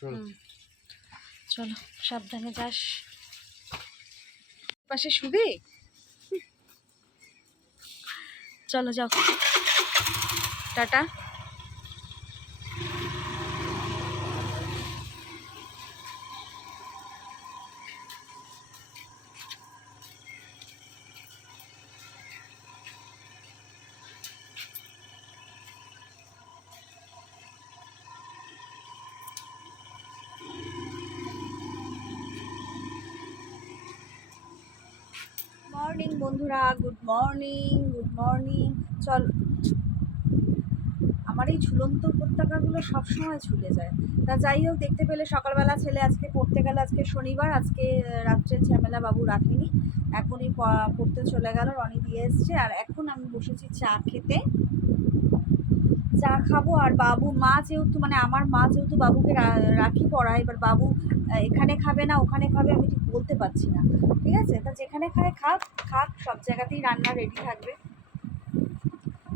চলো। সাবধানে যাস। পাশে শুবে? চলো যাও। টাটা। বন্ধুরা গুড মর্নিং গুড মর্নিং চল। আমার এই ঝুলন্ত উপত্যকাগুলো সবসময় ঝুলে যায়। তা যাই হোক, দেখতে পেলে সকালবেলা ছেলে আজকে পড়তে গেল, আজকে শনিবার, আজকে রাত্রে ঝামেলা বাবু রাখেনি। এখনই পড়তে চলে গেল, রনি দিয়ে এসছে। আর এখন আমি বসেছি চা খেতে। চা খাব আর বাবু মা যেহেতু মানে আমার মা যেহেতু বাবুকে রাখি পড়ায়, এবার বাবু এখানে খাবে না, ওখানে খাবে, আমি ঠিক বলতে পারছি না। ঠিক আছে? তা যেখানে খায় খাক খাক, সব জায়গাতেই রান্না রেডি থাকবে।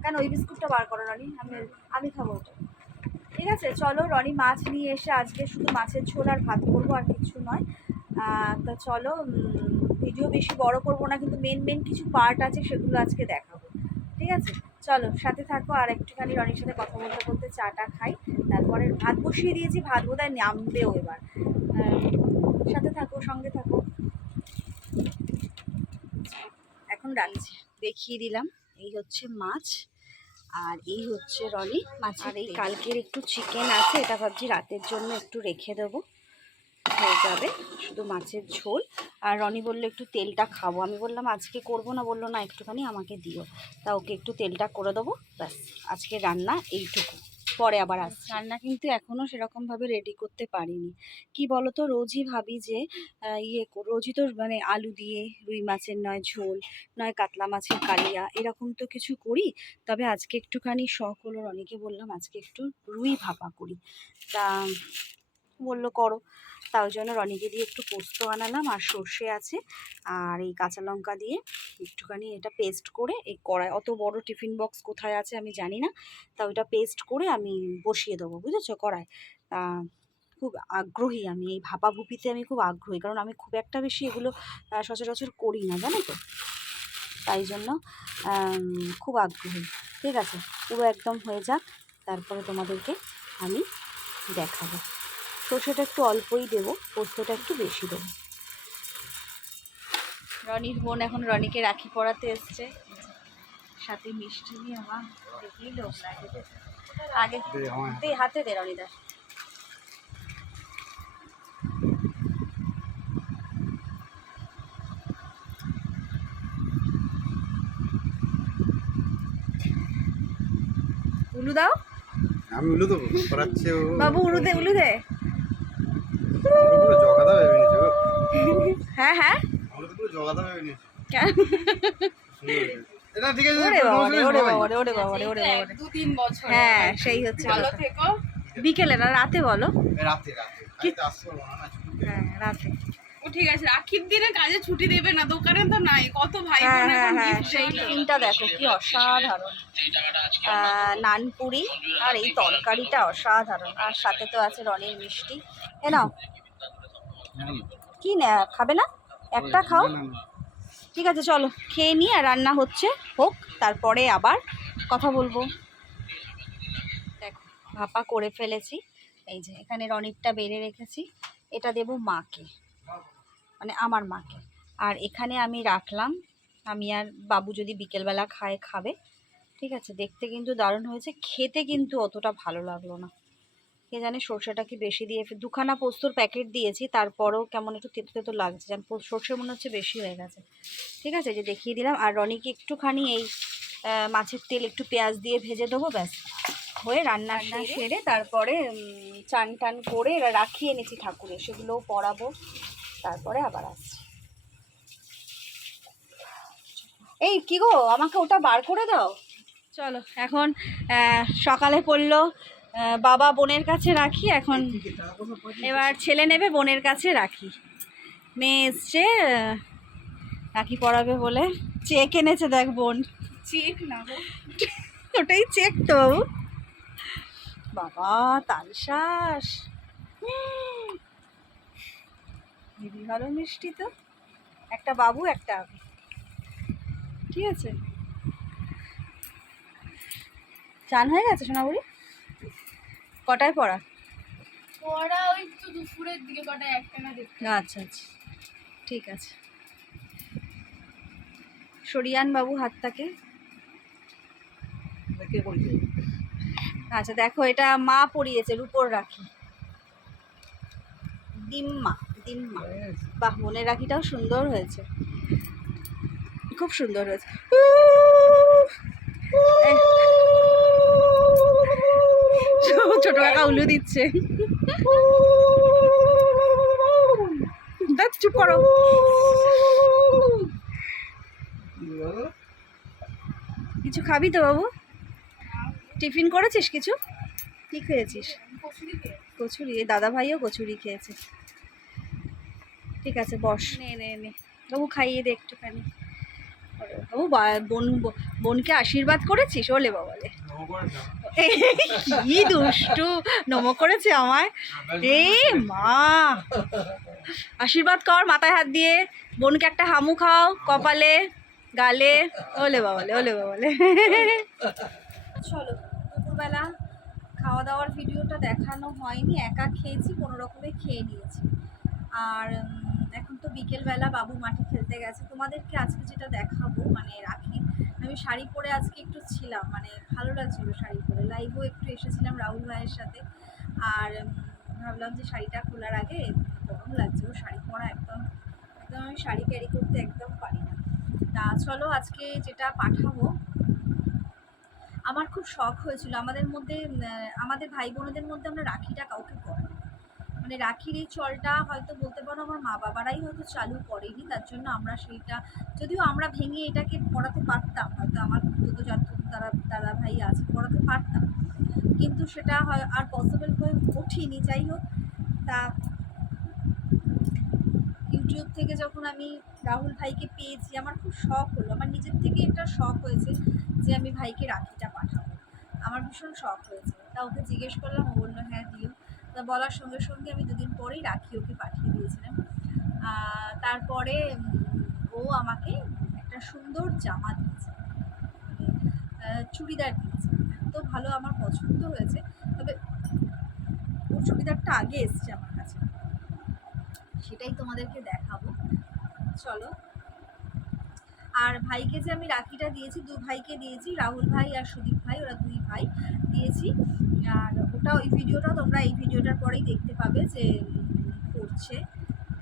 কেন, ওই বিস্কুটটা বার করো রনি, আমি আমি খাব ওটা। ঠিক আছে? চলো, রনি মাছ নিয়ে এসে আজকে শুধু মাছের ঝোল আর ভাত করব আর কিছু নয়। তা চলো ভিডিও বেশি বড় করব না, কিন্তু মেন মেন কিছু পার্ট আছে, সেগুলো আজকে দেখাবো। ঠিক আছে? চলো সাথে থাকো আর একটুখানি রনির সাথে কথা বলতে বলতে চাটা খাই। তারপরে ভাত বসিয়ে দিয়েছি ভাত বোধহয় নামবেও এবার। সাথে থাকো সঙ্গে থাকো। এখন রাখছি দেখিয়ে দিলাম। এই হচ্ছে মাছ আর এই হচ্ছে রনি। মাছ আর এই কালকের একটু চিকেন আছে এটা ভাবছি রাতের জন্য একটু রেখে দেবো। যাবে, শুধু মাছের ঝোল। আর রনি বলল, একটু তেলটা খাব। আমি বললাম, আজকে করব না। বলল, না, একটুখানি আমাকে দিও। তা ওকে একটু তেলটা করে দেবো, ব্যাস। আজকে রান্না এইটুকু। পরে আবার আসছে। রান্না কিন্তু এখনও সেরকমভাবে রেডি করতে পারিনি। কি বলো তো রোজই ভাবি যে ইয়ে রোজই তো মানে আলু দিয়ে, রুই মাছের নয় ঝোল, নয় কাতলা মাছের কালিয়া, এরকম তো কিছু করি। তবে আজকে একটুখানি শখ হলো, রনিকে বললাম, আজকে একটু রুই ভাপা করি। তা বলল, করো। তার জন্য রনিকে দিয়ে একটু পোস্ত বানালাম আর সর্ষে আছে আর এই কাঁচা লঙ্কা দিয়ে একটুখানি এটা পেস্ট করে এই কড়াই, অত বড় টিফিন বক্স কোথায় আছে আমি জানি না, তা ওইটা পেস্ট করে আমি বসিয়ে দেবো, বুঝেছ কড়াই। তা খুব আগ্রহী আমি, এই ভাপাভুপিতে আমি খুব আগ্রহী, কারণ আমি খুব একটা বেশি এগুলো সচরাচর করি না, জানো তো? তাই জন্য খুব আগ্রহী। ঠিক আছে, পুরো একদম হয়ে যাক, তারপরে তোমাদেরকে আমি দেখাবো। সর্ষেটা একটু অল্পই দেবো পোস্তটা একটু বেশি দেবো। রনির বোন এখন রনিকে রাখি পড়াতে এসছে। সাথে মিষ্টি নিয়ে আমার দেখেই লোক আগে দে আমায়। দে হাতে দে রনিদা উলু দাও। আমি উলু দেবো বাবু উলু দে উলু দে। আমরা পুরো জগাদা ভেবে নিয়েছে গো। হ্যাঁ হ্যাঁ। আমরা তো পুরো জগাদা ভেবে নিয়েছি কেন? সুন্দর হয়েছে। এটা ঠিক আছে ওরে বাবা ওরে ভাই। বাবা রে, ওরে বাবা ওরে বাবা দু তিন বছর। হ্যাঁ সেই হচ্ছে ভালো থেকো। বিকেলে না রাতে বলো? রাতে রাতে। হ্যাঁ রাতে। ও ঠিক আছে রাখির দিনে কাজে ছুটি দেবে না দোকানে তো নাই। কত ভাই হ্যাঁ বোন হ্যাঁ এখন সেই দেয়। দেখো কি অসাধারণ। নানপুরি আর এই তরকারিটা অসাধারণ। আর সাথে তো আছে রনির মিষ্টি। এ নাও। কি না খাবে না? একটা খাও। ঠিক আছে চলো খেয়ে আর রান্না হচ্ছে হোক তারপরে আবার কথা বলব। দেখো ভাপা করে ফেলেছি। এই যে এখানে রনিরটা বেড়ে রেখেছি। এটা দেব মাকে। মানে আমার মাকে। আর এখানে আমি রাখলাম আমি আর বাবু যদি বিকেলবেলা খায় খাবে। ঠিক আছে দেখতে কিন্তু দারুণ হয়েছে খেতে কিন্তু অতটা ভালো লাগল না। কে জানে সর্ষেটা কি বেশি দিয়ে দুখানা পোস্তর প্যাকেট দিয়েছি তারপরেও কেমন একটু তেতো তেতো লাগছে যেন সর্ষে মনে হচ্ছে বেশি হয়ে গেছে। ঠিক আছে যে দেখিয়ে দিলাম আর রনিকে একটুখানি এই মাছের তেল একটু পেঁয়াজ দিয়ে ভেজে দেবো ব্যাস। হয়ে রান্না রান্না সেরে তারপরে চান টান করে রাখিয়ে এনেছি ঠাকুরে সেগুলোও পরাবো তারপরে আবার আসছি। এই কি গো আমাকে ওটা বার করে দাও। চলো এখন সকালে পড়ল বাবা বোনের কাছে রাখি এখন এবার ছেলে নেবে বোনের কাছে রাখি। মেয়ে এসছে রাখি পড়াবে বলে। চেক এনেছে দেখ বোন। চেক না ওটাই চেক তো বাবা। তালশ্বাস হেবি ভালো মিষ্টি তো। একটা বাবু একটা আমি। ঠিক আছে। চান হয়ে গেছে সোনাবুড়ি? কটায় পড়া? পড়া ওই তো দুপুরের দিকে কটা একটা না দেখতে। আচ্ছা আচ্ছা। ঠিক আছে। সরিয়ান বাবু হাতটাকে? আচ্ছা দেখো এটা মা পরিয়েছে রূপোর রাখি। দিম্মা দিম্মা। বাহ মনের রাখিটাও সুন্দর হয়েছে। খুব সুন্দর হয়েছে। ছোট কাকা উলু দিচ্ছে। ধ্যাৎ, চুপ করো। কিছু খাবি তো বাবু? টিফিন করেছিস কিছু? কি খেয়েছিস? কচুরি। দাদা ভাইও কচুরি খেয়েছে। ঠিক আছে বস। নে নে নে। বাবু খাইয়ে দে একটুখানি। বাবু বা- বোন বোনকে আশীর্বাদ করেছিস? ওলে বাবালে। কি দুষ্টু। নমো করেছে আমায়। এ মা। আশীর্বাদ কর মাথায় হাত দিয়ে। বোনকে একটা হামু খাও, কপালে, গালে। ওলে বাবালে ওলে বাবালে। চলো, দুপুরবেলা খাওয়া দাওয়ার ভিডিওটা দেখানো হয়নি, একা খেয়েছি, কোনো রকমে খেয়ে নিয়েছি। আর এখন তো বিকেলবেলা বাবু মাঠে খেলতে গেছে। তোমাদেরকে আজকে যেটা দেখাবো মানে রাখি আমি শাড়ি পরে আজকে একটু ছিলাম মানে ভালো লাগছিল শাড়ি পরে। লাইভও একটু এসেছিলাম রাহুল ভাইয়ের সাথে। আর ভাবলাম যে শাড়িটা খোলার আগে, গরম লাগছে শাড়ি পরা একদম একদম আমি শাড়ি ক্যারি করতে একদম পারি না। তা চলো আজকে যেটা পাঠাবো, আমার খুব শখ হয়েছিল। আমাদের মধ্যে আমাদের ভাই বোনেদের মধ্যে আমরা রাখিটা কাউকে। মানে রাখির এই চলটা হয়তো বলতে পারো আমার মা বাবারাই হয়তো চালু করেনি, তার জন্য আমরা সেইটা, যদিও আমরা ভেঙে এটাকে পড়াতে পারতাম, হয়তো আমার যত যত তারা দাদা ভাই আছে, পড়াতে পারতাম। কিন্তু সেটা হয়, আর পসিবল হয়ে ওঠেনি। যাই হোক, তা ইউটিউব থেকে যখন আমি রাহুল ভাইকে পেয়েছি, আমার খুব শখ হলো। আমার নিজের থেকে একটা শখ হয়েছে যে আমি ভাইকে রাখিটা পাঠাবো। আমার ভীষণ শখ হয়েছে। তা ওকে জিজ্ঞেস করলাম, ও বলল হ্যাঁ দিও। তা বলার সঙ্গে সঙ্গে আমি দুদিন পরেই রাখি ওকে পাঠিয়ে দিয়েছিলাম। তারপরে ও আমাকে একটা সুন্দর জামা দিয়েছে। মানে চুড়িদার দিয়েছে। এত ভালো আমার পছন্দ হয়েছে। তবে ওর চুড়িদারটা আগে এসছে আমার কাছে। সেটাই তোমাদেরকে দেখাবো। চলো। আর ভাইকে যে আমি রাখিটা দিয়েছি, দু ভাইকে দিয়েছি, রাহুল ভাই আর সুদীপ ভাই, ওরা দুই ভাই দিয়েছি। আর ওটা ওই ভিডিওটা তোমরা এই ভিডিওটার পরেই দেখতে পাবে যে করছে।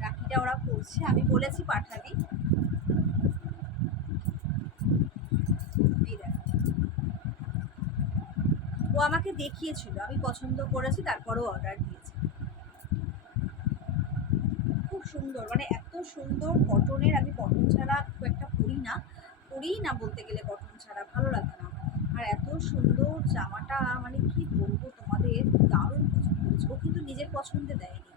রাখিটা ওরা করছে। আমি বলেছি পাঠাবি। ও আমাকে দেখিয়েছিল। আমি পছন্দ করেছি, তারপরেও অর্ডার দিয়েছি। খুব সুন্দর। মানে এত সুন্দর কটনের আমি কটন ছাড়া খুব একটা পরি না। পরিই না বলতে গেলে কটন ছাড়া। ভালো লাগে না। আর এত সুন্দর জামাটা মানে কি বলব তোমাদের দারুণ পছন্দ হয়েছে ও কিন্তু নিজের পছন্দে দেয়নি।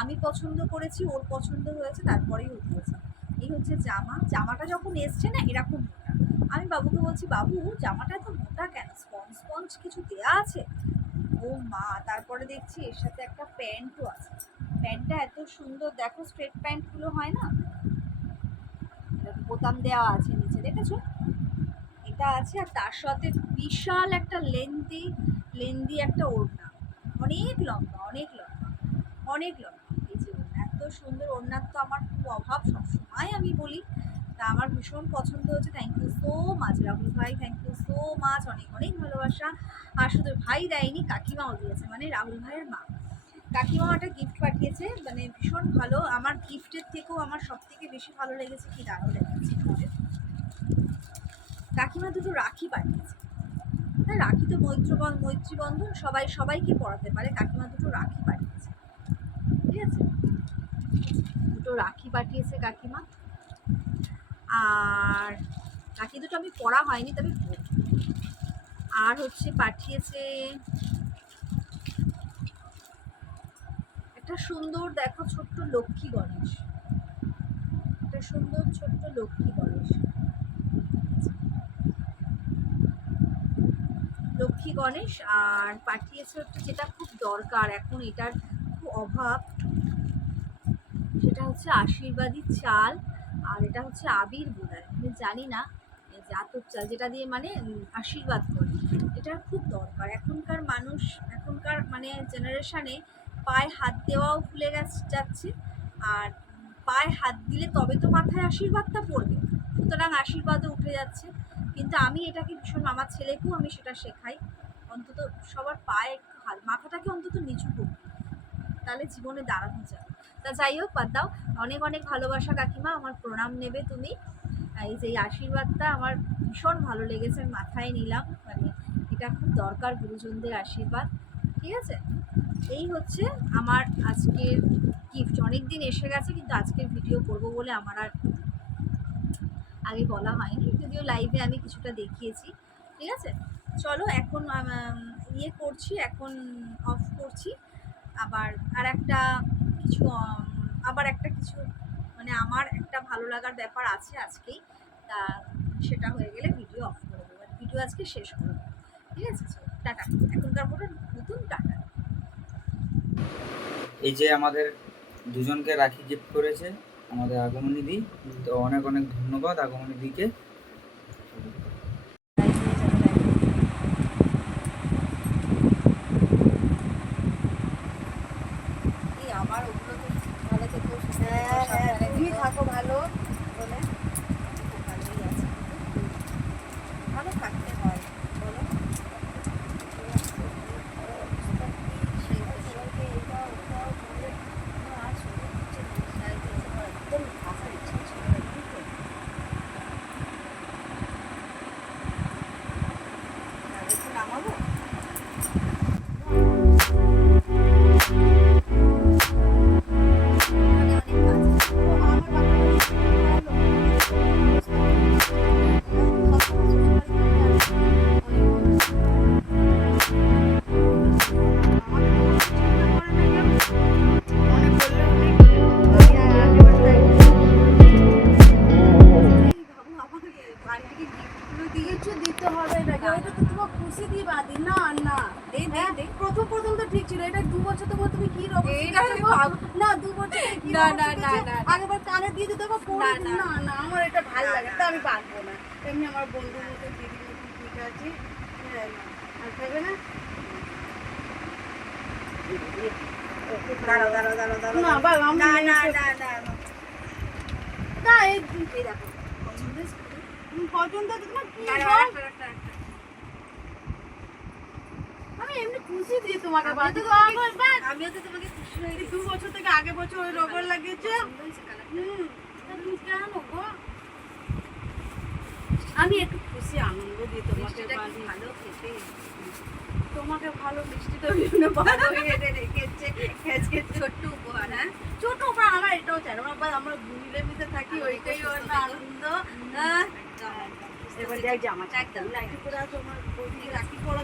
আমি পছন্দ করেছি, ওর পছন্দ হয়েছে, তারপরেই ও দিয়েছে। এই হচ্ছে জামা। জামাটা যখন এসছে না, এরকম মোটা। আমি বাবুকে বলছি, বাবু, জামাটা এত মোটা কেন? স্পঞ্জ স্পঞ্জ কিছু দেয়া আছে? ও মা, তারপরে দেখছি এর সাথে একটা প্যান্টও আছে। প্যান্টটা এত সুন্দর, দেখো স্ট্রেট প্যান্টগুলো হয় না? বোতাম দেওয়া আছে নিচে, দেখেছ? এটা আছে, আর তার সাথে বিশাল একটা লেন্দি লেন্দি একটা ওড়না। অনেক লম্বা অনেক লম্বা অনেক লম্বা এই যে ওড়না। এত সুন্দর ওড়নার তো আমার খুব অভাব সবসময় আমি বলি। তা আমার ভীষণ পছন্দ হয়েছে। Thank you so much Rahul ভাই। থ্যাংক ইউ সো মাচ অনেক অনেক ভালোবাসা। আর শুধু ভাই দেয়নি, কাকিমাও দিয়েছে মানে রাহুল ভাইয়ের মা। কাকিমা একটা গিফট পাঠিয়েছে মানে ভীষণ ভালো। আমার গিফটের থেকেও আমার সব থেকে বেশি ভালো লেগেছে কি দেখাচ্ছি তোমাদের কাকিমা দুটো রাখি পাঠিয়েছে। হ্যাঁ রাখি তো মৈত্রবন, মৈত্রীবন্ধন সবাই সবাইকে পড়াতে পারে, কাকিমা দুটো রাখি পাঠিয়েছে। ঠিক আছে? দুটো রাখি পাঠিয়েছে কাকিমা। আর রাখি দুটো আমি পড়া হয়নি, তবে। আর হচ্ছে পাঠিয়েছে একটা সুন্দর, দেখো, ছোট্ট লক্ষ্মী গণেশ। একটা সুন্দর, ছোট্ট লক্ষ্মী গণেশ। লক্ষ্মী গণেশ, আর পাঠিয়েছে হচ্ছে যেটা খুব দরকার, এখন এটার খুব অভাব। সেটা হচ্ছে আশীর্বাদী চাল, আর এটা হচ্ছে আবির বোধহয় আমি জানি না আতপ চাল, যেটা দিয়ে মানে আশীর্বাদ করে। এটা খুব দরকার। এখনকার মানুষ, এখনকার মানে জেনারেশানে পায়ে হাত দেওয়াও ভুলে গেছে, যাচ্ছে, আর পায়ে হাত দিলে তবে তো মাথায় আশীর্বাদটা পড়বে। সুতরাং আশীর্বাদও উঠে যাচ্ছে। কিন্তু আমি এটাকে ভীষণ, আমার ছেলেকেও আমি সেটা শেখাই। অন্তত সবার পায়ে একটু হাত, মাথাটাকে অন্তত নিচু করবে তাহলে জীবনে দাঁড়ানো যায় তা যাই হোক, বাদ দাও। অনেক অনেক ভালোবাসা কাকিমা, আমার প্রণাম নেবে তুমি। এই যে আশীর্বাদটা আমার ভীষণ ভালো লেগেছে মাথায় নিলাম। মানে এটা খুব দরকার গুরুজনদের আশীর্বাদ, ঠিক আছে? এই হচ্ছে আমার আজকের গিফট অনেক দিন এসে গেছে, কিন্তু আজকের ভিডিও করব বলে আমার আর আগে বলা হয়নি, যদিও লাইভে আমি কিছুটা দেখিয়েছি, ঠিক আছে? চলো এখন ইয়ে করছি, এখন অফ করছি। আবার আর একটা কিছু আবার একটা কিছু মানে আমার একটা ভালো লাগার ব্যাপার আছে আজকেই, তা সেটা হয়ে গেলে ভিডিও অফ করে দেবো ভিডিও আজকে শেষ করে দেবো ঠিক আছে? টাটা। এখনকার মতো নতুন টাটা। এই যে আমাদের দুজনকে রাখি গিফট করেছে আমাদের আগমনী দি তো অনেক অনেক ধন্যবাদ আগমনী তো আমি পারব না। এমনি আমার বন্ধুর মতো দিদির মতো ঠিক আছে। হ্যাঁ, আর না? দাঁড়াও, দাঁড়াও, দাঁড়াও, দাঁড়াও, না, বাবা, না, না, না, না, না। না এই এই দেখো, পছন্দ হয়েছে? তুমি পছন্দ হচ্ছে তোমার কি দাঁড়াও, বল? একটা, একটা, একটা। আমি এমনি খুশি তোমাকে তো তোমাকে- আমিও তো তোমাকে খুশি হয়ে দু বছর থেকে আগে বছর ওই রবার লাগিয়েছে? হুম। কেন গো? আমি একটু খুশি আনন্দ দিই তোমাকে ভালো খেতে? তোমাকে ভালো মিষ্টি তো বিভিন্ন রেখেছে, আজকে ছোট্ট উপহার, হ্যাঁ? ছোট উপহার আমার এটাও চাই। আমরা আমরা মিলে মিশে থাকি ওইটাই ওর আনন্দ। হ্যাঁ। এবার দেখ জামা একদম, রাখি পড়া তোমার রাখি পড়া